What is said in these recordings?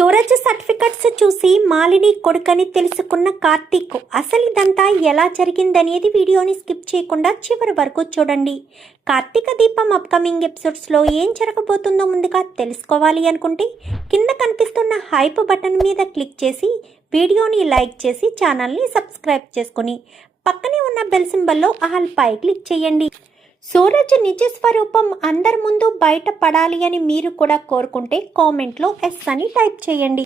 Suraj certificates చూసి మాలిని కొడుకని తెలుసుకున్న కార్తీక్ అసలు ఇదంతా ఎలా జరిగిందనేది వీడియోని స్కిప్ చేయకుండా చివరి వరకు చూడండి. కార్తీక దీపం అప్కమింగ్ ఎపిసోడ్స్లో ఏం జరగబోతుందో ముందుగా తెలుసుకోవాలి అనుకుంటే కింద కనిపిస్తున్న హైప్ బటన్ మీద క్లిక్ చేసి వీడియోని లైక్ చేసి ఛానల్ని సబ్స్క్రైబ్ చేసుకుని పక్కనే ఉన్న బెల్ సింబల్లో ఆల్ పై క్లిక్ చేయండి. సూరజ్ నిజ స్వరూపం అందరి ముందు బయట పడాలి అని మీరు కూడా కోరుకుంటే కామెంట్లో ఎస్ అని టైప్ చేయండి.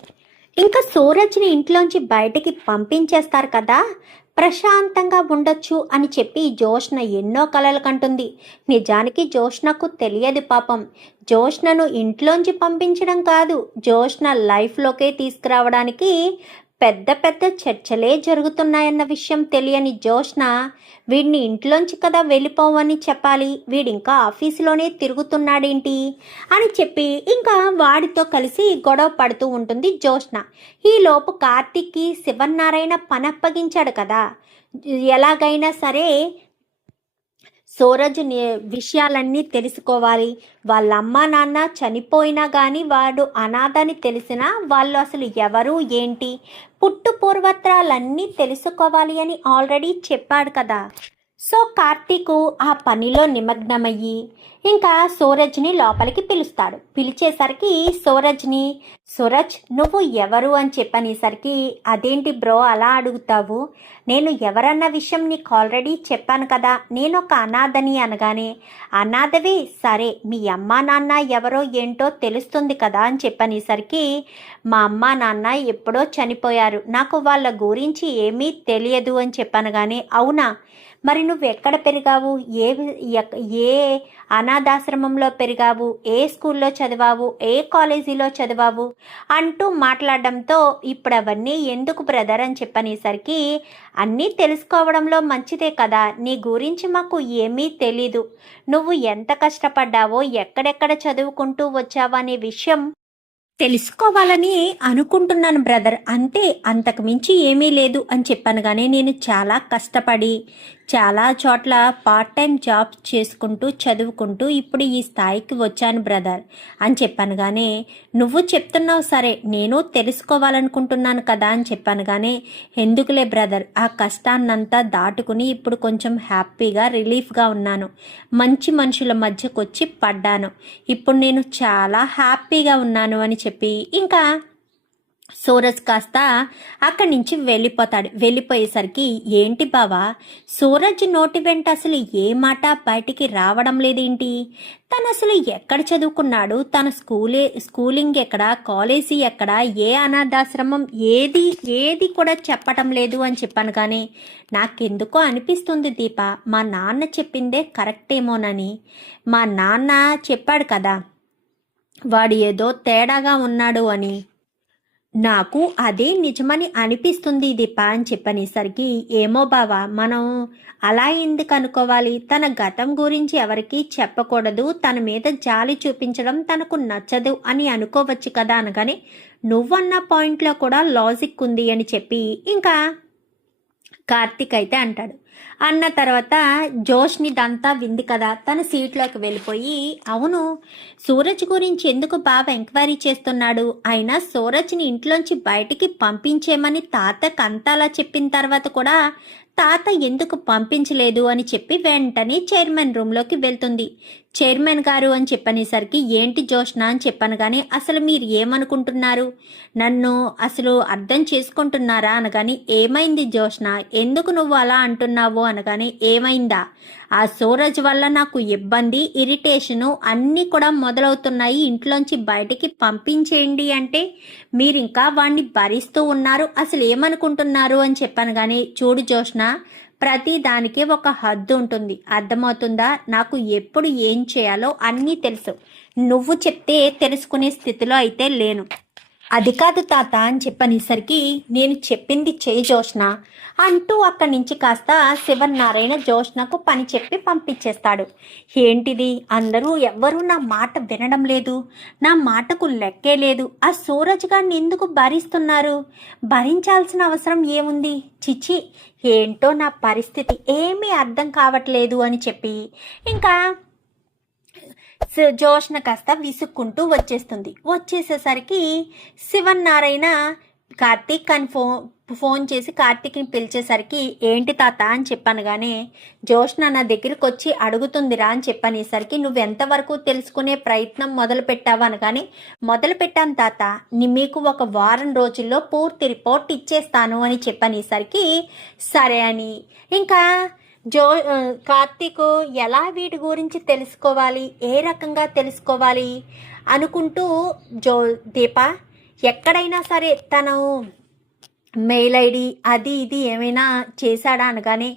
ఇంకా సూరజ్ని ఇంట్లోంచి బయటికి పంపించేస్తారు కదా, ప్రశాంతంగా ఉండొచ్చు అని చెప్పి జోష్న ఎన్నో కలలు కంటుంది. నిజానికి జోష్నకు తెలియదు పాపం. జోష్నను ఇంట్లోంచి పంపించడం కాదు, జోష్న లైఫ్లోకే తీసుకురావడానికి పెద్ద పెద్ద చర్చలే జరుగుతున్నాయన్న విషయం తెలియని జోష్న వీడిని ఇంట్లోంచి కదా వెళ్ళిపోవని చెప్పాలి, వీడింకా ఆఫీసులోనే తిరుగుతున్నాడేంటి అని చెప్పి ఇంకా వాడితో కలిసి గొడవ పడుతూ ఉంటుంది జోష్న. ఈలోపు కార్తీక్కి శివనారాయణ పనప్పగించాడు కదా, ఎలాగైనా సరే సూరజ్ విషయాలన్నీ తెలుసుకోవాలి. వాళ్ళ అమ్మ నాన్న చనిపోయినా కానీ వాడు అనాథని తెలిసినా వాళ్ళు అసలు ఎవరు ఏంటి పుట్టు పూర్వత్రాలన్నీ తెలుసుకోవాలి అని ఆల్రెడీ చెప్పాడు కదా. సో కార్తీక్ ఆ పనిలో నిమగ్నమయ్యి ఇంకా సూరజ్ని లోపలికి పిలుస్తాడు. పిలిచేసరికి సూరజ్ నువ్వు ఎవరు అని చెప్పనేసరికి అదేంటి బ్రో అలా అడుగుతావు, నేను ఎవరన్న విషయం నీకు ఆల్రెడీ చెప్పాను కదా, నేను ఒక అనాథని అనగానే అనాథవే సరే మీ అమ్మా నాన్న ఎవరో ఏంటో తెలుస్తుంది కదా అని చెప్పనేసరికి మా అమ్మా నాన్న ఎప్పుడో చనిపోయారు, నాకు వాళ్ళ గురించి ఏమీ తెలియదు అని చెప్పనగానే అవునా మరి నువ్వు ఎక్కడ పెరిగావు, ఏ అనాథాశ్రమంలో పెరిగావు, ఏ స్కూల్లో చదివావు, ఏ కాలేజీలో చదివావు అంటూ మాట్లాడడంతో ఇప్పుడు అవన్నీ ఎందుకు బ్రదర్ అని చెప్పనేసరికి అన్నీ తెలుసుకోవడంలో మంచిదే కదా, నీ గురించి మాకు ఏమీ తెలీదు, నువ్వు ఎంత కష్టపడ్డావో ఎక్కడెక్కడ చదువుకుంటూ వచ్చావో అనే విషయం తెలుసుకోవాలని అనుకుంటున్నాను బ్రదర్, అంతే, అంతకు మించి ఏమీ లేదు అని చెప్పనగానే నేను చాలా కష్టపడి చాలా చోట్ల పార్ట్ టైం జాబ్ చేసుకుంటూ చదువుకుంటూ ఇప్పుడు ఈ స్థాయికి వచ్చాను బ్రదర్ అని చెప్పనగానే నువ్వు చెప్తున్నావు సరే నేను తెలుసుకోవాలనుకుంటున్నాను కదా అని చెప్పనగానే ఎందుకులే బ్రదర్, ఆ కష్టాన్నంతా దాటుకుని ఇప్పుడు కొంచెం హ్యాపీగా రిలీఫ్గా ఉన్నాను, మంచి మనుషుల మధ్యకు వచ్చి పడ్డాను, ఇప్పుడు నేను చాలా హ్యాపీగా ఉన్నాను అని చెప్పి ఇంకా సూరజ్ కాస్త అక్కడి నుంచి వెళ్ళిపోతాడు. వెళ్ళిపోయేసరికి ఏంటి బావా సూరజ్ నోటి వెంట అసలు ఏ మాట బయటికి రావడం లేదేంటి, తను అసలు ఎక్కడ చదువుకున్నాడు, తన స్కూలింగ్ ఎక్కడ, కాలేజీ ఎక్కడ, ఏ అనాథాశ్రమం ఏది కూడా చెప్పటం లేదు అని చెప్పాను. కానీ నాకెందుకో అనిపిస్తుంది దీప మా నాన్న చెప్పిందే కరెక్టేమోనని. మా నాన్న చెప్పాడు కదా వాడు ఏదో తేడాగా ఉన్నాడు అని, నాకు అదే నిజమని అనిపిస్తుంది దీప అని చెప్పనేసరికి ఏమో బావా మనం అలా ఎందుకు అనుకోవాలి, తన గతం గురించి ఎవరికీ చెప్పకూడదు, తన మీద జాలి చూపించడం తనకు నచ్చదు అని అనుకోవచ్చు కదా అనగానే నువ్వన్న పాయింట్లో కూడా లాజిక్ ఉంది అని చెప్పి ఇంకా కార్తీక్ అయితే అంటాడు. అన్న తర్వాత జోష్ని దంతా వింది కదా, తన సీట్లోకి వెళ్ళిపోయి అవును సూరజ్ గురించి ఎందుకు బాగా ఎంక్వైరీ చేస్తున్నాడు, అయినా సూరజ్ని ఇంట్లోంచి బయటికి పంపించేమని తాతకు అంతలా చెప్పిన తర్వాత కూడా తాత ఎందుకు పంపించలేదు అని చెప్పి వెంటనే చైర్మన్ రూమ్లోకి వెళ్తుంది. చైర్మన్ గారు అని చెప్పనేసరికి ఏంటి జోష్న అని చెప్పాను. కానీ అసలు మీరు ఏమనుకుంటున్నారు, నన్ను అసలు అర్థం చేసుకుంటున్నారా అనగాని ఏమైంది జోష్న, ఎందుకు నువ్వు అలా అంటున్నావు అనగానే ఏమైందా, ఆ సూరజ్ వల్ల నాకు ఇబ్బంది ఇరిటేషను అన్నీ కూడా మొదలవుతున్నాయి, ఇంట్లోంచి బయటికి పంపించేయండి అంటే మీరు ఇంకా వాడిని భరిస్తూ ఉన్నారు, అసలు ఏమనుకుంటున్నారు అని చెప్పాను. కానీ చూడు జోష్న ప్రతి దానికి ఒక హద్దు ఉంటుంది, అర్థమవుతుందా, నాకు ఎప్పుడు ఏం చేయాలో అన్నీ తెలుసు, నువ్వు చెప్తే తెలుసుకునే స్థితిలో అయితే లేను. అది కాదు తాత అని చెప్పనేసరికి నేను చెప్పింది చేయి జోష్న అంటూ అక్కడి నుంచి కాస్త శివనారాయణ జోష్నకు పని చెప్పి పంపించేస్తాడు. ఏంటిది అందరూ ఎవ్వరూ నా మాట వినడం లేదు, నా మాటకు లెక్కే లేదు, ఆ సూరజ్ గారిని ఎందుకు భరిస్తున్నారు, భరించాల్సిన అవసరం ఏముంది, చిచి ఏంటో నా పరిస్థితి ఏమీ అర్థం కావట్లేదు అని చెప్పి ఇంకా జోష్న కాస్త విసుక్కుంటూ వచ్చేసేసరికి శివన్నారాయణ కార్తీక్ అని ఫోన్ చేసి కార్తీక్ని పిలిచేసరికి ఏంటి తాత అని చెప్పనగానే జోష్న నా దగ్గరికి వచ్చి అడుగుతుందిరా అని చెప్పనేసరికి నువ్వు ఎంతవరకు తెలుసుకునే ప్రయత్నం మొదలు పెట్టావు అనగానే మొదలు పెట్టాను తాత మీకు ఒక వారం రోజుల్లో పూర్తి రిపోర్ట్ ఇచ్చేస్తాను అని చెప్పనేసరికి సరే అని ఇంకా కార్తీక్ ఎలా వీటి గురించి తెలుసుకోవాలి, ఏ రకంగా తెలుసుకోవాలి అనుకుంటూ దీప ఎక్కడైనా సరే తను మెయిల్ ఐడి అది ఇది ఏమైనా చేశాడా అనగానే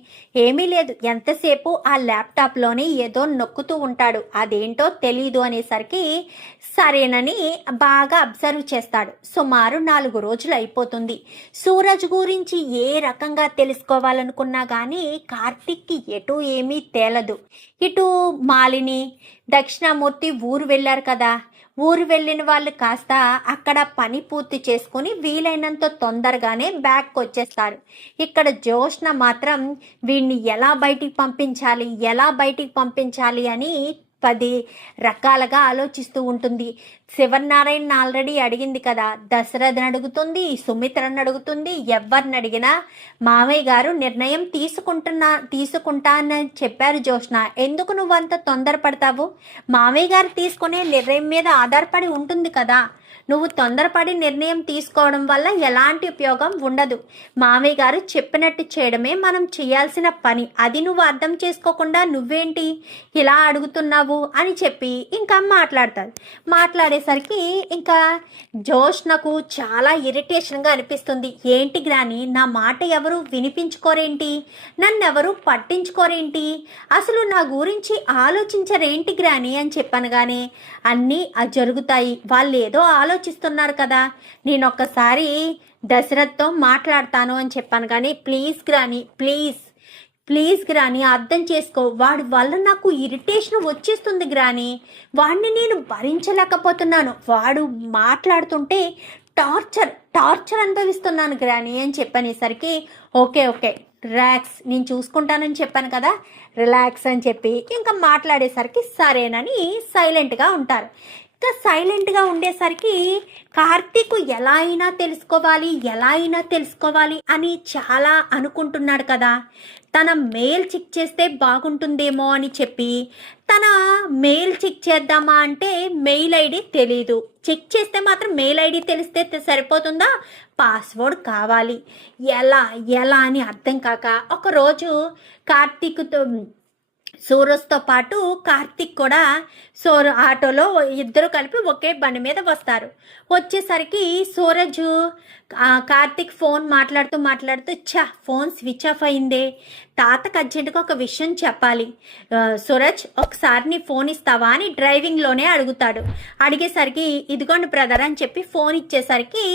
ఏమీ లేదు, ఎంతసేపు ఆ ల్యాప్టాప్లోనే ఏదో నొక్కుతూ ఉంటాడు, అదేంటో తెలీదు అనేసరికి సరేనని బాగా అబ్జర్వ్ చేస్తాడు. సుమారు 4 రోజులు అయిపోతుంది. సూరజ్ గురించి ఏ రకంగా తెలుసుకోవాలనుకున్నా కానీ కార్తీక్కి ఎటు ఏమీ తేలదు. ఇటు మాలిని దక్షిణామూర్తి ఊరు వెళ్ళారు కదా, ఊరు వెళ్ళిన వాళ్ళు కాస్త అక్కడ పని పూర్తి చేసుకుని వీలైనంత తొందరగానే బ్యాక్ వచ్చేస్తారు. ఇక్కడ జోష్న మాత్రం వీడిని ఎలా బయటికి పంపించాలి అని 10 రకాలుగా ఆలోచిస్తూ ఉంటుంది. శివనారాయణ ఆల్రెడీ అడిగింది కదా, దశరథని అడుగుతుంది, సుమిత్రని అడుగుతుంది, ఎవరిని అడిగినా మామయ్య గారు నిర్ణయం తీసుకుంటా అని చెప్పారు. జోష్న ఎందుకు నువ్వంత తొందరపడతావు, మామయ్య గారు తీసుకునే నిర్ణయం మీద ఆధారపడి ఉంటుంది కదా, నువ్వు తొందరపడి నిర్ణయం తీసుకోవడం వల్ల ఎలాంటి ఉపయోగం ఉండదు. మామయ్య గారు చెప్పినట్టు చేయడమే మనం చేయాల్సిన పని, అది నువ్వు అర్థం చేసుకోకుండా నువ్వేంటి ఇలా అడుగుతున్నావు అని చెప్పి ఇంకా మాట్లాడేసరికి ఇంకా జోష్నకు చాలా ఇరిటేషన్గా అనిపిస్తుంది. ఏంటి గ్రాని, నా మాట ఎవరు వినిపించుకోరేంటి, నన్నెవరు పట్టించుకోరేంటి, అసలు నా గురించి ఆలోచించరేంటి గ్రాని అని చెప్పనగానే అన్నీ జరుగుతాయి, వాళ్ళు ఏదో ఆలోచిస్తున్నారు కదా, నేను ఒక్కసారి దశరథ్తో మాట్లాడతాను అని చెప్పాను. కానీ ప్లీజ్ గ్రాని అర్థం చేసుకో, వాడి వల్ల నాకు ఇరిటేషన్ వచ్చేస్తుంది గ్రాని, వాడిని నేను భరించలేకపోతున్నాను, వాడు మాట్లాడుతుంటే టార్చర్ అనుభవిస్తున్నాను గ్రాని అని చెప్పనేసరికి ఓకే రిలాక్స్, నేను చూసుకుంటానని చెప్పాను కదా, రిలాక్స్ అని చెప్పి ఇంకా మాట్లాడేసరికి సరేనని సైలెంట్గా ఉంటారు. ఇంకా సైలెంట్గా ఉండేసరికి కార్తీక్ ఎలా అయినా తెలుసుకోవాలి అని చాలా అనుకుంటున్నాడు కదా, తన మెయిల్ చెక్ చేస్తే బాగుంటుందేమో అని చెప్పి తన మెయిల్ చెక్ చేద్దామా అంటే మెయిల్ ఐడి తెలీదు. చెక్ చేస్తే మాత్రం మెయిల్ ఐడి తెలిస్తే సరిపోతుందా, పాస్వర్డ్ కావాలి, ఎలా అని అర్థం కాక ఒకరోజు కార్తీక్తో సూరజ్తో పాటు కార్తీక్ కూడా ఆటోలో ఇద్దరు కలిపి ఒకే బండి మీద వస్తారు. వచ్చేసరికి సూరజ్ కార్తీక్ ఫోన్ మాట్లాడుతూ ఫోన్ స్విచ్ ఆఫ్ అయిందే, తాతకు అర్జెంటుగా ఒక విషయం చెప్పాలి, సూరజ్ ఒకసారి నీ ఫోన్ ఇస్తావా అని డ్రైవింగ్లోనే అడిగేసరికి ఇదిగోండి బ్రదర్ అని చెప్పి ఫోన్ ఇచ్చేసరికి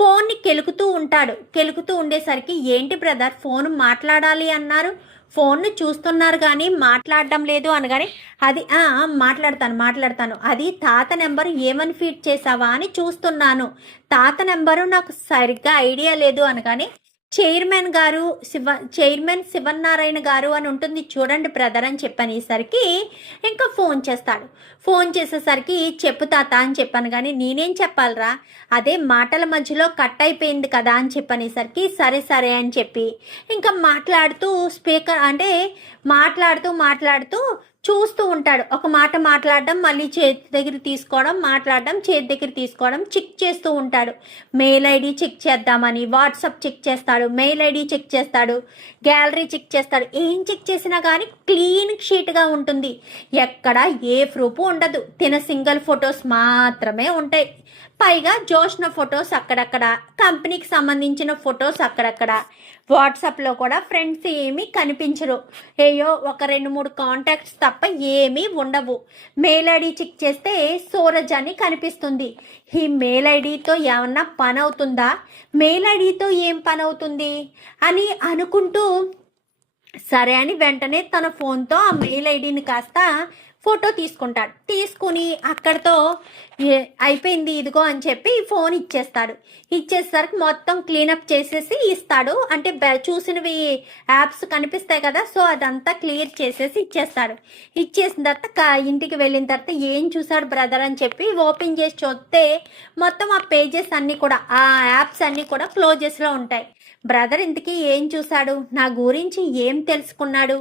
ఫోన్ని కెలుకుతూ ఉండేసరికి ఏంటి బ్రదర్ ఫోన్ మాట్లాడాలి అన్నారు, ఫోన్ను చూస్తున్నారు కానీ మాట్లాడడం లేదు అనగానే అది మాట్లాడతాను, అది తాత నెంబరు ఏమని ఫీడ్ చేసావా అని చూస్తున్నాను, తాత నెంబరు నాకు సరిగ్గా ఐడియా లేదు అనగానే చైర్మన్ శివనారాయణ గారు అని ఉంటుంది చూడండి బ్రదర్ అని చెప్పనేసరికి ఇంకా ఫోన్ చేసేసరికి చెప్పు తాత అని చెప్పాను. కానీ నేనేం చెప్పాలరా, అదే మాటల మధ్యలో కట్ అయిపోయింది కదా అని చెప్పనేసరికి సరే అని చెప్పి ఇంకా మాట్లాడుతూ చూస్తూ ఉంటాడు. ఒక మాట మాట్లాడడం, మళ్ళీ చేతి దగ్గర తీసుకోవడం, మాట్లాడడం, చేతి దగ్గర తీసుకోవడం, చెక్ చేస్తూ ఉంటాడు. మెయిల్ ఐడి చెక్ చేద్దామని వాట్సాప్ చెక్ చేస్తాడు, మెయిల్ ఐడి చెక్ చేస్తాడు, గ్యాలరీ చెక్ చేస్తాడు. ఏం చెక్ చేసినా కానీ క్లీన్ షీట్గా ఉంటుంది, ఎక్కడ ఏ ప్రూఫ్ ఉండదు, సింగిల్ ఫొటోస్ మాత్రమే ఉంటాయి. పైగా జోష్న ఫొటోస్ అక్కడక్కడ, కంపెనీకి సంబంధించిన ఫొటోస్ అక్కడక్కడ. వాట్సాప్లో కూడా ఫ్రెండ్స్ ఏమీ కనిపించరు, ఏయో ఒక 2-3 కాంటాక్ట్స్ తప్ప ఏమీ ఉండవు. మెయిల్ ఐడి చెక్ చేస్తే సూరజ్ అని కనిపిస్తుంది. ఈ మెయిల్ ఐడితో ఏమన్నా పని అవుతుందా, మెయిల్ ఐడితో ఏం పని అవుతుంది అని అనుకుంటూ సరే అని వెంటనే తన ఫోన్తో ఆ మెయిల్ ఐడిని కాస్త ఫోటో తీసుకుంటాడు. తీసుకుని అక్కడితో అయిపోయింది ఇదిగో అని చెప్పి ఫోన్ ఇచ్చేస్తాడు. ఇచ్చేసరికి మొత్తం క్లీనప్ చేసేసి ఇస్తాడు. అంటే చూసినవి యాప్స్ కనిపిస్తాయి కదా, సో అదంతా క్లియర్ చేసేసి ఇచ్చేస్తాడు. ఇచ్చేసిన తర్వాత ఇంటికి వెళ్ళిన తర్వాత ఏం చూసాడు బ్రదర్ అని చెప్పి ఓపెన్ చేసి చూస్తే మొత్తం ఆ పేజెస్ అన్నీ కూడా, ఆ యాప్స్ అన్నీ కూడా క్లోజెస్లో ఉంటాయి. బ్రదర్ ఇంతకీ ఏం చూశాడు, నా గురించి ఏం తెలుసుకున్నాడు,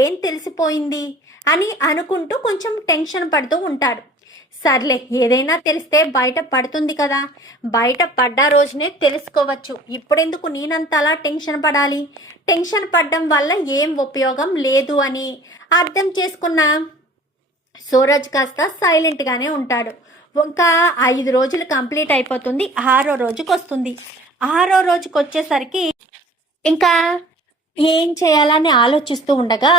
ఏం తెలిసిపోయింది అని అనుకుంటూ కొంచెం టెన్షన్ పడుతూ ఉంటాడు. సర్లే, ఏదైనా తెలిస్తే బయట పడుతుంది కదా, బయట పడ్డ రోజునే తెలుసుకోవచ్చు, ఇప్పుడెందుకు నేనంతలా టెన్షన్ పడాలి, టెన్షన్ పడడం వల్ల ఏం ఉపయోగం లేదు అని అర్థం చేసుకున్న సూరజ్ కాస్త సైలెంట్గానే ఉంటాడు. ఇంకా 5 రోజులు కంప్లీట్ అయిపోతుంది. 6వ రోజుకి వస్తుంది. 6వ రోజుకి వచ్చేసరికి ఇంకా ఏం చేయాలని ఆలోచిస్తూ ఉండగా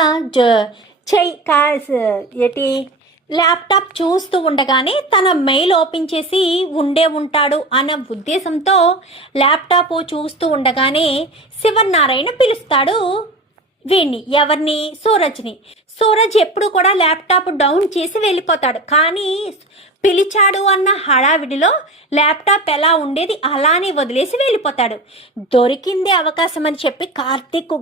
ఏటి ల్యాప్టాప్ చూస్తూ ఉండగానే తన మెయిల్ ఓపెన్ చేసి ఉంటాడు అన్న ఉద్దేశంతో ల్యాప్టాప్ చూస్తూ ఉండగానే శివనారాయణ పిలుస్తాడు వీణ్ణి. ఎవరిని? సూరజ్ని. సూరజ్ ఎప్పుడు కూడా ల్యాప్టాప్ డౌన్ చేసి వెళ్ళిపోతాడు. కానీ పిలిచాడు అన్న హడావిడిలో ల్యాప్టాప్ ఎలా ఉండేది అలానే వదిలేసి వెళ్ళిపోతాడు. దొరికిందే అవకాశం అని చెప్పి కార్తీక్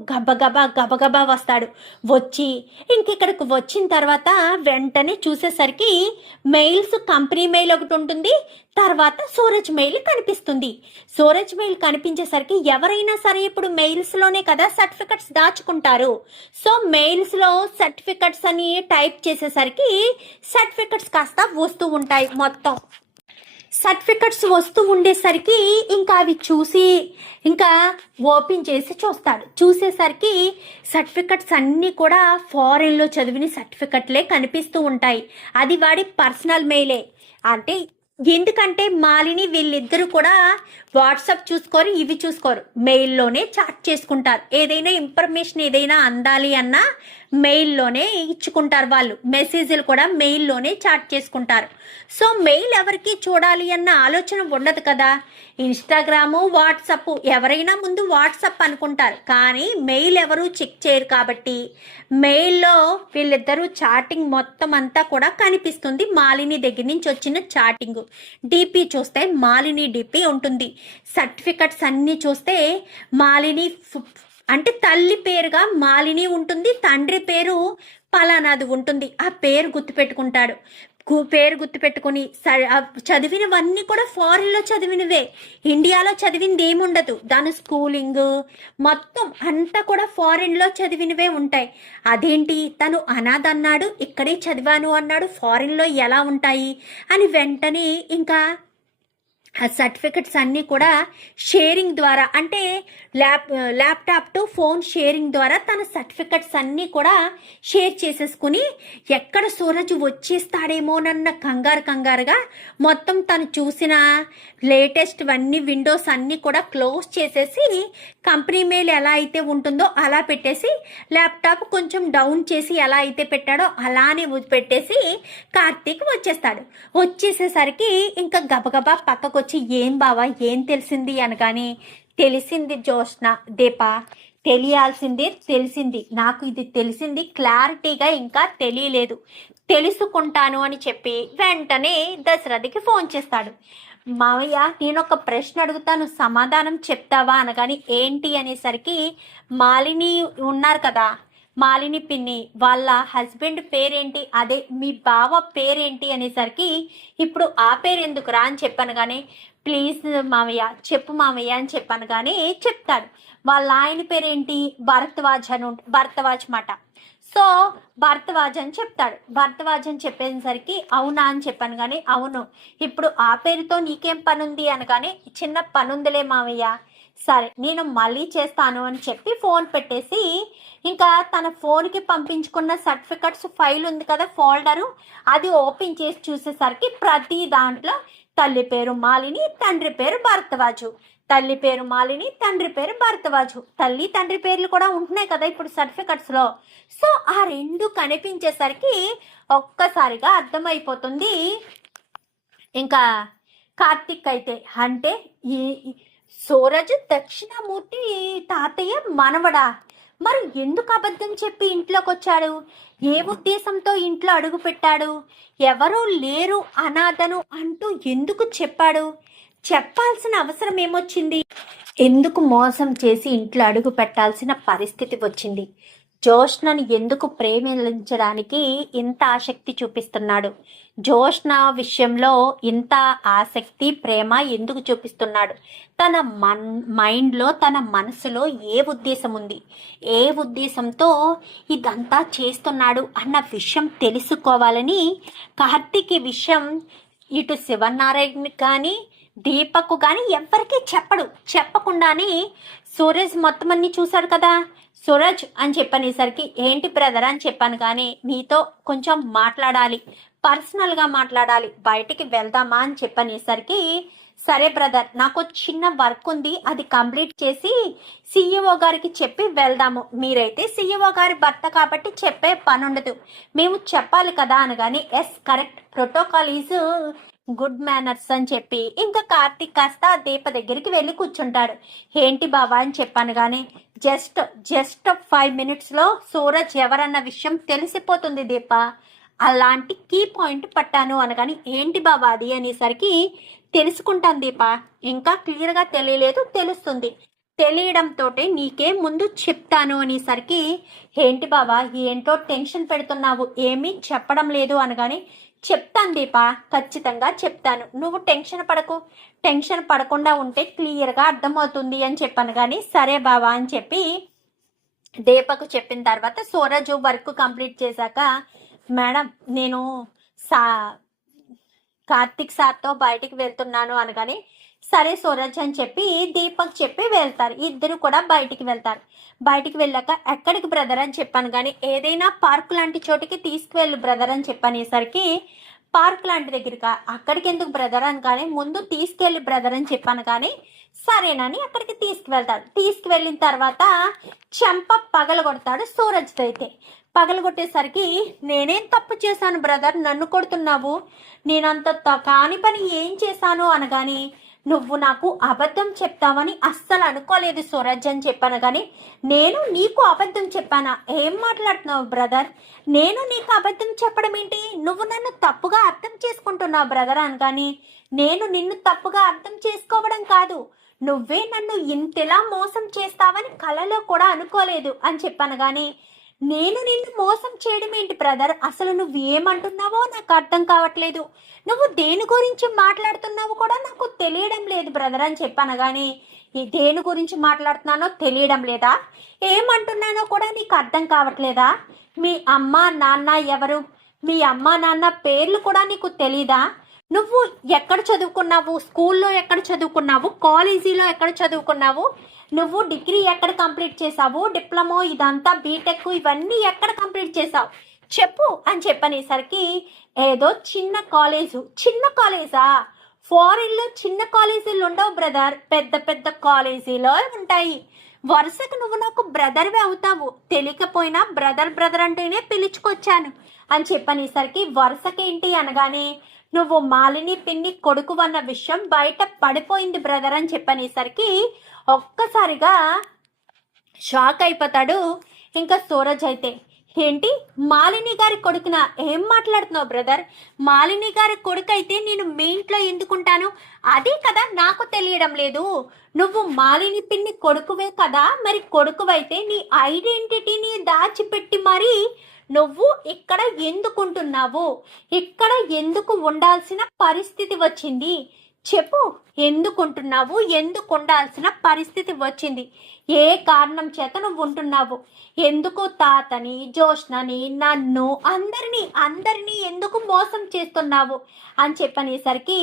గబగబా వస్తాడు. వచ్చి ఇంకిక్కడికి వచ్చిన తర్వాత వెంటనే చూసేసరికి మెయిల్స్, కంపెనీ మెయిల్ ఒకటి ఉంటుంది, తర్వాత సూరజ్ మెయిల్ కనిపిస్తుంది. సూరజ్ మెయిల్ కనిపించేసరికి ఎవరైనా సరే ఇప్పుడు మెయిల్స్లోనే కదా సర్టిఫికెట్స్ దాచుకుంటారు. సో మెయిల్స్లో సర్టిఫికెట్స్ అని టైప్ చేసేసరికి సర్టిఫికెట్స్ కాస్త వస్తూ ఉంటాయి. మొత్తం సర్టిఫికెట్స్ వస్తూ ఉండేసరికి ఇంకా అవి చూసి ఇంకా ఓపెన్ చేసి చూస్తాడు. చూసేసరికి సర్టిఫికెట్స్ అన్నీ కూడా ఫారెన్లో చదివిన సర్టిఫికెట్లే కనిపిస్తూ ఉంటాయి. అది వాడి పర్సనల్ మెయిలే. అంటే ఎందుకంటే మాలిని వీళ్ళిద్దరూ కూడా వాట్సాప్ చూసుకోరు, ఇవి చూసుకోరు, మెయిల్లోనే చాట్ చేసుకుంటారు. ఏదైనా ఇన్ఫర్మేషన్ ఏదైనా అందాలి అన్నా మెయిల్లోనే ఇచ్చుకుంటారు. వాళ్ళు మెసేజ్లు కూడా మెయిల్లోనే చాట్ చేసుకుంటారు. సో మెయిల్ ఎవరికి చూడాలి అన్న ఆలోచన ఉండదు కదా. ఇన్స్టాగ్రాము, వాట్సప్ ఎవరైనా ముందు వాట్సప్ అనుకుంటారు, కానీ మెయిల్ ఎవరు చెక్ చేయరు. కాబట్టి మెయిల్లో వీళ్ళిద్దరూ చాటింగ్ మొత్తం అంతా కూడా కనిపిస్తుంది. మాలిని దగ్గర నుంచి వచ్చిన చాటింగ్. డిపి చూస్తే మాలిని డిపి ఉంటుంది. సర్టిఫికెట్స్ అన్నీ చూస్తే మాలిని అంటే తల్లి పేరుగా మాలిని ఉంటుంది, తండ్రి పేరు పలానాది ఉంటుంది. ఆ పేరు గుర్తుపెట్టుకుంటాడు. పేరు గుర్తుపెట్టుకుని చదివినవన్నీ కూడా ఫారిన్లో చదివినవే, ఇండియాలో చదివింది ఏముండదు. దాని స్కూలింగ్ మొత్తం అంతా కూడా ఫారిన్లో చదివినవే ఉంటాయి. అదేంటి తను అనాథ అన్నాడు, ఇక్కడే చదివాను అన్నాడు, ఫారిన్లో ఎలా ఉంటాయి అని వెంటనే ఇంకా ఆ సర్టిఫికెట్స్ అన్నీ కూడా షేరింగ్ ద్వారా, అంటే ల్యాప్టాప్ టు ఫోన్ షేరింగ్ ద్వారా తన సర్టిఫికెట్స్ అన్నీ కూడా షేర్ చేసేసుకుని ఎక్కడ సూరజ్ వచ్చేస్తాడేమోనన్న కంగారుగా మొత్తం తను చూసిన లేటెస్ట్ అన్ని విండోస్ అన్నీ కూడా క్లోజ్ చేసేసి కంపెనీ మెయిల్ ఎలా అయితే ఉంటుందో అలా పెట్టేసి ల్యాప్టాప్ కొంచెం డౌన్ చేసి ఎలా అయితే పెట్టాడో అలానే పెట్టేసి కార్తీక్ వచ్చేస్తాడు. వచ్చేసేసరికి ఇంకా గబగబా పక్కకు వచ్చి ఏం బావా ఏం తెలిసింది అనగానే, తెలిసింది జ్యోత్స్న, దీప తెలియాల్సిందే తెలిసింది, నాకు ఇది తెలిసింది, క్లారిటీగా ఇంకా తెలియలేదు, తెలుసుకుంటాను అని చెప్పి వెంటనే దశరథికి ఫోన్ చేస్తాడు. మావయ్య నేను ఒక ప్రశ్న అడుగుతాను సమాధానం చెప్తావా అనగాని, ఏంటి అనేసరికి మాలిని ఉన్నారు కదా, మాలిని పిన్ని వాళ్ళ హస్బెండ్ పేరేంటి, అదే మీ బావ పేరేంటి అనేసరికి, ఇప్పుడు ఆ పేరు ఎందుకు రా అని చెప్పాను కానీ, ప్లీజ్ మామయ్య చెప్పు మామయ్య అని చెప్పాను కానీ చెప్తాడు. వాళ్ళ ఆయన పేరేంటి, భరద్వాజ్ మాట. సో భరద్వాజ్ అని చెప్తాడు. భరద్వాజ్ అని చెప్పేసరికి అవునా అని చెప్పాను కానీ, అవును, ఇప్పుడు ఆ పేరుతో నీకేం పని ఉంది అనగానే, చిన్న పనుందిలే మామయ్య, సరే నేను మళ్ళీ చేస్తాను అని చెప్పి ఫోన్ పెట్టేసి ఇంకా తన ఫోన్కి పంపించుకున్న సర్టిఫికెట్స్ ఫైల్ ఉంది కదా ఫోల్డరు, అది ఓపెన్ చేసి చూసేసరికి ప్రతి దాంట్లో తల్లి పేరు మాలిని, తండ్రి పేరు భరద్వాజు, తల్లి పేరు మాలిని, తండ్రి పేరు భరద్వాజు, తల్లి తండ్రి పేర్లు కూడా ఉంటున్నాయి కదా ఇప్పుడు సర్టిఫికెట్స్లో. సో ఆ రెండు కనిపించేసరికి ఒక్కసారిగా అర్థమైపోతుంది ఇంకా కార్తిక్ అయితే, అంటే ఈ సూరజ్ దక్షిణామూర్తి తాతయ్య మనవడా, మరి ఎందుకు అబద్ధం చెప్పి ఇంట్లోకి వచ్చాడు? ఏ ఉద్దేశంతో ఇంట్లో అడుగు పెట్టాడు? ఎవరూ లేరు అనాథను అంటూ ఎందుకు చెప్పాడు? చెప్పాల్సిన అవసరం ఏమొచ్చింది? ఎందుకు మోసం చేసి ఇంట్లో అడుగు పెట్టాల్సిన పరిస్థితి వచ్చింది? జోష్నని ఎందుకు ప్రేమించడానికి ఇంత ఆసక్తి చూపిస్తున్నాడు? జోష్న విషయంలో ఇంత ఆసక్తి ప్రేమ ఎందుకు చూపిస్తున్నాడు? తన మైండ్లో తన మనసులో ఏ ఉద్దేశం ఉంది? ఏ ఉద్దేశంతో ఇదంతా చేస్తున్నాడు అన్న విషయం తెలుసుకోవాలని కార్తీక్ ఈ విషయం ఇటు శివనారాయణ కానీ దీపక్ కానీ ఎవ్వరికీ చెప్పకుండానే సూరజ్ మొత్తం అన్ని చూశాడు కదా. సూరజ్ అని చెప్పనేసరికి ఏంటి బ్రదర్ అని చెప్పాను, కానీ మీతో కొంచెం మాట్లాడాలి, పర్సనల్గా మాట్లాడాలి, బయటికి వెళ్దామా అని చెప్పనేసరికి సరే బ్రదర్, నాకు చిన్న వర్క్ ఉంది, అది కంప్లీట్ చేసి సీఈఓ గారికి చెప్పి వెళ్దాము. మీరైతే సీఈఓ గారి భర్త కాబట్టి చెప్పే పని ఉండదు, మేము చెప్పాలి కదా అనగానే yes correct, protocol is good manners అని చెప్పి ఇంకా కార్తీక్ కాస్త దీప దగ్గరికి వెళ్ళి కూర్చుంటాడు. ఏంటి బావా అని చెప్పాను, కానీ జస్ట్ 5 minutesలో సూరజ్ ఎవరన్న విషయం తెలిసిపోతుంది దీప, అలాంటి కీ పాయింట్ పట్టాను అనగాని ఏంటి బాబా అది అనేసరికి తెలుసుకుంటాను దీప, ఇంకా క్లియర్గా తెలియలేదు, తెలుస్తుంది, తెలియడంతో నీకే ముందు చెప్తాను అనేసరికి ఏంటి బాబా ఏంటో టెన్షన్ పెడుతున్నావు, ఏమీ చెప్పడం లేదు అనగాని చెప్తాను దీప, ఖచ్చితంగా చెప్తాను, నువ్వు టెన్షన్ పడకు, టెన్షన్ పడకుండా ఉంటే క్లియర్గా అర్థమవుతుంది అని చెప్పాను. కానీ సరే బావా అని చెప్పి దీపకు చెప్పిన తర్వాత సూరజ్ వర్క్ కంప్లీట్ చేశాక మేడం నేను కార్తిక్ సార్తో బయటికి వెళ్తున్నాను అనగానే సరే సూరజ్ అని చెప్పి దీపక్ చెప్పి వెళ్తారు. ఇద్దరు కూడా బయటికి వెళ్తారు. బయటికి వెళ్ళాక ఎక్కడికి బ్రదర్ అని చెప్పాను, కానీ ఏదైనా పార్క్ లాంటి చోటికి తీసుకువెళ్ళు బ్రదర్ అని చెప్పనేసరికి పార్క్ లాంటి దగ్గరగా, అక్కడికి ఎందుకు బ్రదర్ అని కానీ ముందు తీసుకెళ్ళి బ్రదర్ అని చెప్పాను, కానీ సరేనని అక్కడికి తీసుకువెళ్తాడు. తీసుకువెళ్ళిన తర్వాత చెంప పగలగొడతాడు సూరజ్తో. అయితే పగలగొట్టేసరికి నేనేం తప్పు చేశాను బ్రదర్, నన్ను కొడుతున్నావు, నేనంత కాని పని ఏం చేశాను అనగాని నువ్వు నాకు అబద్ధం చెప్తావని అస్సలు అనుకోలేదు సూరజ్ అని చెప్పాను, కానీ నేను నీకు అబద్ధం చెప్పానా? ఏం మాట్లాడుతున్నావు బ్రదర్, నేను నీకు అబద్ధం చెప్పడం ఏంటి? నువ్వు నన్ను తప్పుగా అర్థం చేసుకుంటున్నావు బ్రదర్ అనగాని నేను నిన్ను తప్పుగా అర్థం చేసుకోవడం కాదు, నువ్వే నన్ను ఇంతలా మోసం చేస్తావని కలలో కూడా అనుకోలేదు అని చెప్పాను, కానీ నేను నిన్ను మోసం చేయడం ఏంటి బ్రదర్, అసలు నువ్వు ఏమంటున్నావో నాకు అర్థం కావట్లేదు, నువ్వు దేని గురించి మాట్లాడుతున్నావో కూడా నాకు తెలియడం లేదు బ్రదర్ అని చెప్పాను, కానీ దేని గురించి మాట్లాడుతున్నానో తెలియడం లేదా, ఏమంటున్నానో కూడా నీకు అర్థం కావట్లేదా? మీ అమ్మ నాన్న ఎవరు, మీ అమ్మ నాన్న పేర్లు కూడా నీకు తెలీదా? నువ్వు ఎక్కడ చదువుకున్నావు, స్కూల్లో ఎక్కడ చదువుకున్నావు, కాలేజీలో ఎక్కడ చదువుకున్నావు, నువ్వు డిగ్రీ ఎక్కడ కంప్లీట్ చేసావు, డిప్లొమా ఇదంతా బీటెక్ ఇవన్నీ ఎక్కడ కంప్లీట్ చేసావు చెప్పు అని చెప్పనేసరికి ఏదో చిన్న కాలేజా, ఫారిన్లో చిన్న కాలేజీలు ఉండవు బ్రదర్, పెద్ద పెద్ద కాలేజీలో ఉంటాయి, వరుసకు నువ్వు నాకు బ్రదర్వే అవుతావు, తెలియకపోయినా బ్రదర్ అంటేనే పిలుచుకొచ్చాను అని చెప్పనేసరికి వరుసకేంటి అనగానే నువ్వు మాలిని పిన్ని కొడుకు అన్న విషయం బయట పడిపోయింది బ్రదర్ అని చెప్పనేసరికి ఒక్కసారిగా షాక్ అయిపోతాడు ఇంకా సూరజ్. అయితే ఏంటి మాలిని గారి కొడుకున, ఏం మాట్లాడుతున్నావు బ్రదర్, మాలిని గారి కొడుకు అయితే నేను మీ ఇంట్లో ఎందుకుంటాను, అదే కదా నాకు తెలియడం లేదు, నువ్వు మాలిని పిన్ని కొడుకువే కదా, మరి కొడుకువైతే నీ ఐడెంటిటీని దాచిపెట్టి మరి నువ్వు ఇక్కడ ఎందుకుంటున్నావు, ఇక్కడ ఎందుకు ఉండాల్సిన పరిస్థితి వచ్చింది చెప్పు, ఎందుకుంటున్నావు, ఎందుకు ఉండాల్సిన పరిస్థితి వచ్చింది, ఏ కారణం చేత నువ్వు ఉంటున్నావు, ఎందుకు తాతని జోష్నని నన్ను అందరినీ ఎందుకు మోసం చేస్తున్నావు అని చెప్పనేసరికి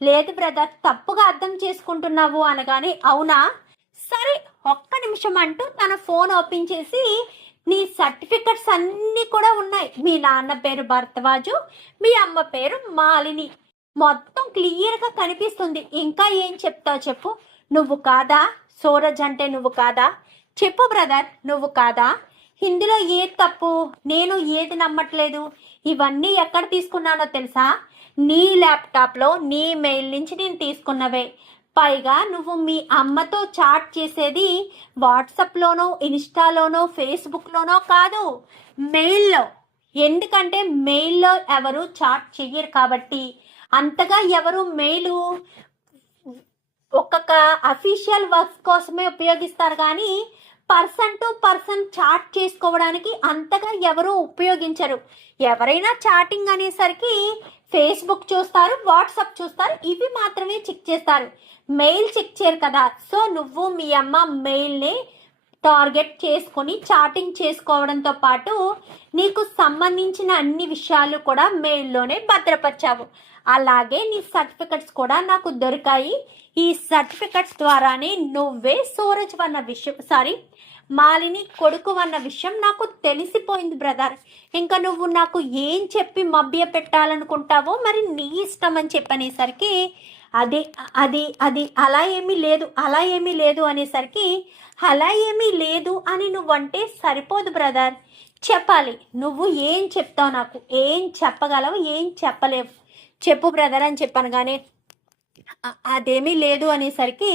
లేదు బ్రదర్ తప్పుగా అర్థం చేసుకుంటున్నావు అనగానే అవునా సరే ఒక్క నిమిషం అంటూ తన ఫోన్ ఓపెన్ చేసి నీ సర్టిఫికెట్స్ అన్నీ కూడా ఉన్నాయి, మీ నాన్న పేరు భరద్వాజు, మీ అమ్మ పేరు మాలిని, మొత్తం క్లియర్గా కనిపిస్తుంది, ఇంకా ఏం చెప్తావు చెప్పు, నువ్వు కాదా సూరజ్ అంటే నువ్వు కాదా, చెప్పు బ్రదర్ నువ్వు కాదా, ఇందులో ఏది తప్పు, నేను ఏది నమ్మట్లేదు, ఇవన్నీ ఎక్కడ తీసుకున్నానో తెలుసా, నీ ల్యాప్టాప్లో నీ మెయిల్ నుంచి నేను తీసుకున్నవే, పైగా నువ్వు మీ అమ్మతో చాట్ చేసేది వాట్సాప్లోనో ఇన్స్టాలోనో ఫేస్బుక్లోనో కాదు, మెయిల్లో. ఎందుకంటే మెయిల్లో ఎవరు చాట్ చెయ్యరు కాబట్టి. అంతగా ఎవరు మెయిల్ ఒక్కొక్క అఫీషియల్ వర్క్స్ కోసమే ఉపయోగిస్తారు కానీ పర్సన్ టు పర్సన్ చాట్ చేసుకోవడానికి అంతగా ఎవరు ఉపయోగించరు. ఎవరైనా చాటింగ్ అనేసరికి ఫేస్బుక్ చూస్తారు, వాట్సాప్ చూస్తారు, ఇవి మాత్రమే చెక్ చేస్తారు, మెయిల్ చెక్ చేయరు కదా. సో నువ్వు మీ అమ్మ మెయిల్ని టార్గెట్ చేసుకొని చాటింగ్ చేసుకోవడంతో పాటు నీకు సంబంధించిన అన్ని విషయాలు కూడా మెయిల్లోనే భద్రపరిచావు. అలాగే నీ సర్టిఫికెట్స్ కూడా నాకు దొరికాయి. ఈ సర్టిఫికెట్స్ ద్వారానే నువ్వే సూరజ్ అన్న విషయం, మాలిని కొడుకు అన్న విషయం నాకు తెలిసిపోయింది బ్రదర్. ఇంకా నువ్వు నాకు ఏం చెప్పి మభ్య పెట్టాలనుకుంటావో మరి నీ ఇష్టం అని చెప్పనేసరికి అది అది అది అలా ఏమీ లేదు అనేసరికి అలా ఏమీ లేదు అని నువ్వంటే సరిపోదు బ్రదర్, చెప్పాలి. నువ్వు ఏం చెప్తావు, నాకు ఏం చెప్పగలవు, ఏం చెప్పలేవు, చెప్పు బ్రదర్ అని చెప్పాను. కానీ అదేమీ లేదు అనేసరికి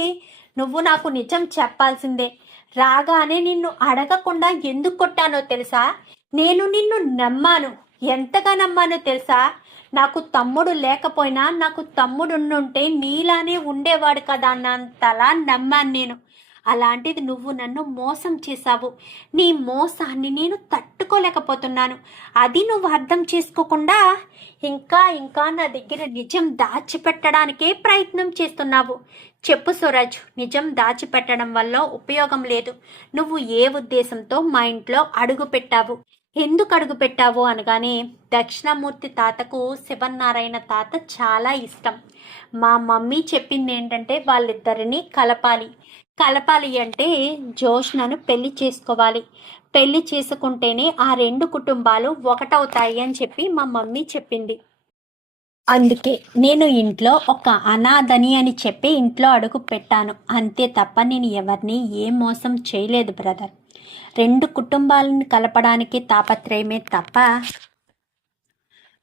నువ్వు నాకు నిజం చెప్పాల్సిందే. రాగానే నిన్ను అడగకుండా ఎందుకు కొట్టానో తెలుసా? నేను నిన్ను నమ్మాను. ఎంతగా నమ్మానో తెలుసా? నాకు తమ్ముడు లేకపోయినా నాకు తమ్ముడు ఉంటే నీలానే ఉండేవాడు కదా అన్నంతలా నమ్మాను నేను. అలాంటిది నువ్వు నన్ను మోసం చేశావు. నీ మోసాన్ని నేను తట్టుకోలేకపోతున్నాను. అది నువ్వు అర్థం చేసుకోకుండా ఇంకా నా దగ్గర నిజం దాచిపెట్టడానికే ప్రయత్నం చేస్తున్నావు. చెప్పు సూరజ్, నిజం దాచిపెట్టడం వల్ల ఉపయోగం లేదు. నువ్వు ఏ ఉద్దేశంతో మా ఇంట్లో అడుగు పెట్టావు, ఎందుకు అడుగు పెట్టావు అనగానే దక్షిణామూర్తి తాతకు శివనారాయణ తాత చాలా ఇష్టం. మా మమ్మీ చెప్పింది ఏంటంటే వాళ్ళిద్దరిని కలపాలి అంటే జోష్నను పెళ్లి చేసుకోవాలి. పెళ్లి చేసుకుంటేనే ఆ రెండు కుటుంబాలు ఒకటవుతాయి అని చెప్పి మా మమ్మీ చెప్పింది. అందుకే నేను ఇంట్లో ఒక అనాథని అని చెప్పి ఇంట్లో అడుగు పెట్టాను, అంతే తప్ప నేను ఎవరిని ఏ మోసం చేయలేదు బ్రదర్. రెండు కుటుంబాలను కలపడానికి తాపత్రయమే తప్ప,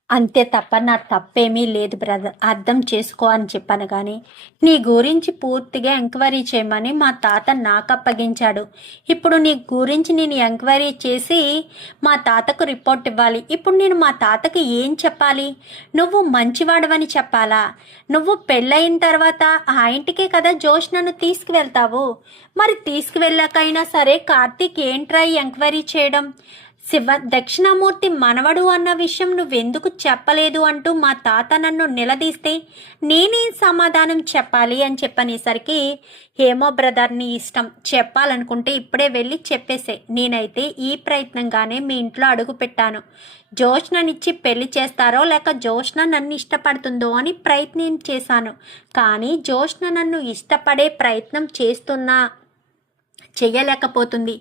అంతే తప్ప నా తప్పేమీ లేదు బ్రదర్, అర్థం చేసుకో అని చెప్పాను. కానీ నీ గురించి పూర్తిగా ఎంక్వైరీ చేయమని మా తాత నాకు అప్పగించాడు. ఇప్పుడు నీ గురించి నేను ఎంక్వైరీ చేసి మా తాతకు రిపోర్ట్ ఇవ్వాలి. ఇప్పుడు నేను మా తాతకి ఏం చెప్పాలి? నువ్వు మంచివాడవని చెప్పాలా? నువ్వు పెళ్ళయిన తర్వాత ఆ ఇంటికే కదా జోష్నను తీసుకువెళ్తావు. మరి తీసుకువెళ్ళాకైనా సరే కార్తీక్ ఏంట్రా ఎంక్వైరీ చేయడం? దక్షిణామూర్తి మనవడు అన్న విషయం నువ్వెందుకు చెప్పలేదు అంటూ మా తాత నన్ను నిలదీస్తే నేనేం సమాధానం చెప్పాలి అని చెప్పనేసరికి ఏమో బ్రదర్ నీ ఇష్టం, చెప్పాలనుకుంటే ఇప్పుడే వెళ్ళి చెప్పేసే. నేనైతే ఈ ప్రయత్నంగానే మీ ఇంట్లో అడుగు పెట్టాను. జోష్ననిచ్చి పెళ్లి చేస్తారో లేక జోష్న నన్ను ఇష్టపడుతుందో అని ప్రయత్నం చేశాను. కానీ జోష్న నన్ను ఇష్టపడే ప్రయత్నం చెయ్యలేకపోతుంది,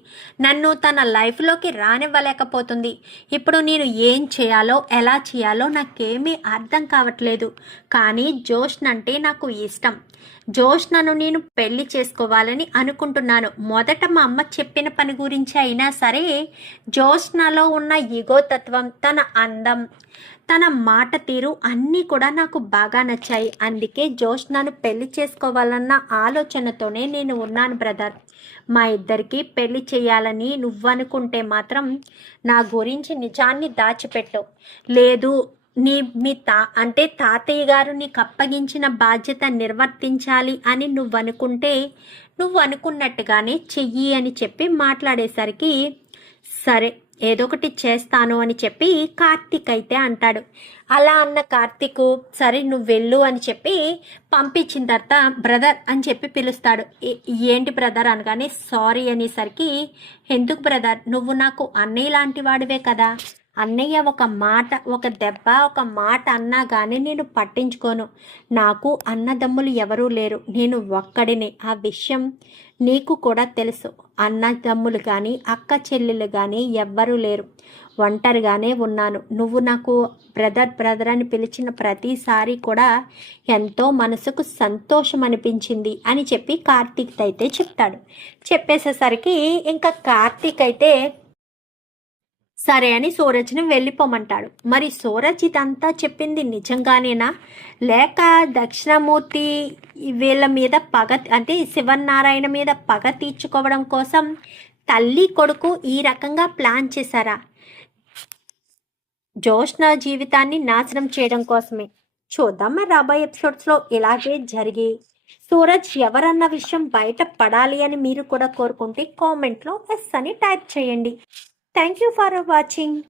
నన్ను తన లైఫ్లోకి రానివ్వలేకపోతుంది. ఇప్పుడు నేను ఏం చేయాలో ఎలా చేయాలో నాకేమీ అర్థం కావట్లేదు. కానీ జోష్న అంటే నాకు ఇష్టం. జోష్నను నేను పెళ్లి చేసుకోవాలని అనుకుంటున్నాను. మొదట మా అమ్మ చెప్పిన పని గురించి అయినా సరే జోష్నలో ఉన్న ఈగోతత్వం, తన అందం, తన మాట తీరు అన్నీ కూడా నాకు బాగా నచ్చాయి. అందుకే జోష్నను పెళ్లి చేసుకోవాలన్న ఆలోచనతోనే నేను ఉన్నాను బ్రదర్. మా ఇద్దరికి పెళ్లి చేయాలని నువ్వనుకుంటే మాత్రం నా గురించి నిజాన్ని దాచిపెట్టు. లేదు మీ తాతయ్య గారు నీకు అప్పగించిన బాధ్యత నిర్వర్తించాలి అని నువ్వనుకుంటే నువ్వు అనుకున్నట్టుగానే చెయ్యి అని చెప్పి మాట్లాడేసరికి సరే ఏదో ఒకటి చేస్తాను అని చెప్పి కార్తీక్ అయితే అంటాడు. అలా అన్న కార్తీక్ సరే నువ్వు వెళ్ళు అని చెప్పి పంపించిన తర్వాత బ్రదర్ అని చెప్పి పిలుస్తాడు. ఏంటి బ్రదర్ అనగానే సారీ అనేసరికి ఎందుకు బ్రదర్, నువ్వు నాకు అన్నయ్య లాంటి వాడివే కదా. అన్నయ్య ఒక మాట, ఒక దెబ్బ, ఒక మాట అన్నా కానీ నేను పట్టించుకోను. నాకు అన్నదమ్ములు ఎవరూ లేరు, నేను ఒక్కడినే. ఆ విషయం నీకు కూడా తెలుసు. అన్నదమ్ములు కానీ అక్క చెల్లెలు కానీ ఎవ్వరూ లేరు, ఒంటరిగానే ఉన్నాను. నువ్వు నాకు బ్రదర్ అని పిలిచిన ప్రతిసారి కూడా ఎంతో మనసుకు సంతోషం అనిపించింది అని చెప్పి కార్తీక్ అయితే చెప్తాడు. చెప్పేసేసరికి ఇంకా కార్తీక్ అయితే సరే అని సూరజ్ని వెళ్ళిపోమంటాడు. మరి సూరజ్ ఇదంతా చెప్పింది నిజంగానేనా, లేక దక్షిణామూర్తి వీళ్ళ మీద పగ అంటే శివనారాయణ మీద పగ తీర్చుకోవడం కోసం తల్లి కొడుకు ఈ రకంగా ప్లాన్ చేశారా? జోష్న జీవితాన్ని నాశనం చేయడం కోసమే. చూద్దాం మరి రాబోయే ఎపిసోడ్స్లో ఇలాగే జరిగి సూరజ్ ఎవరన్న విషయం బయట పడాలి అని మీరు కూడా కోరుకుంటే కామెంట్లో ఎస్ అని టైప్ చేయండి. Thank you for watching.